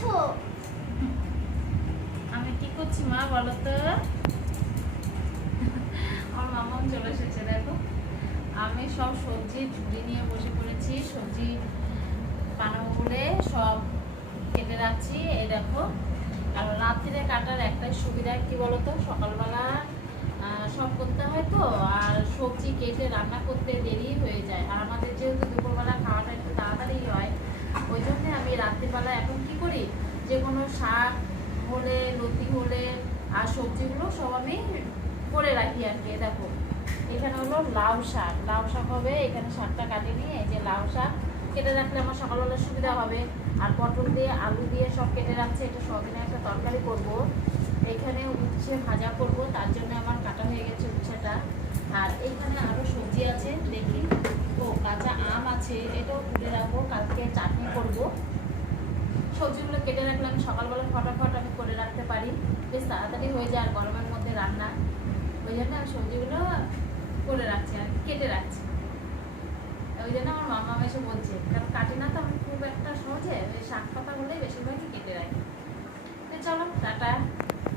করছো? আমি কি করছি মা বলো তো? আমার মামাও চলে এসেছে দেখো। আমি সব সবজি ঝুড়ি নিয়ে বসে পড়েছি, সবজি বানাবো বলে সব কেটে রাখছি। এই দেখো, আর রাত্রিরে কাটার একটাই সুবিধা কি বলতো, সকালবেলা সব করতে হয় তো, আর সবজি কেটে রান্না করতে দেরি হয়ে যায়। আর আমাদের যেহেতু দুপুরবেলা খাওয়াটা একটু তাড়াতাড়ি হয়, ওই জন্যে আমি রাত্রিবেলা এখন কি করি, যে কোনো শাক হলে, লতি হলে আর সবজিগুলো সব আমি করে রাখি আর কি। দেখো এখানে হলো লাউ শাক, লাউ শাক হবে, এখানে শাকটা কাটে নিয়ে এই যে লাউ শাক কেটে রাখলে আমার সকালবেলা সুবিধা হবে। আর পটল দিয়ে আলু দিয়ে সব কেটে রাখছে, এটা সবিনে একটা তরকারি করব। এখানে উচ্ছে ভাজা করব, তার জন্য আমার কাটা হয়ে গেছে উচ্ছেটা। আর এইখানে আরও সবজি আছে দেখি, ও কাঁচা আম আছে, এটাও তুলে রাখবো, কালকে চাটনি করব। সবজিগুলো কেটে রাখলে আমি সকালবেলা ফটাফট আমি করে রাখতে পারি, বেশ তাড়াতাড়ি হয়ে যায় আর গরমের মধ্যে রান্না। ওই জন্য আমি সবজিগুলো করে রাখছি আর কেটে রাখছি। ওই জন্য আমার মামা এসে বলছে, কারণ কাটি না তো আমি খুব একটা সহজে, ওই শাক পাতা হলে বেশিরভাগই কেটে রাখি। চলো টাটা।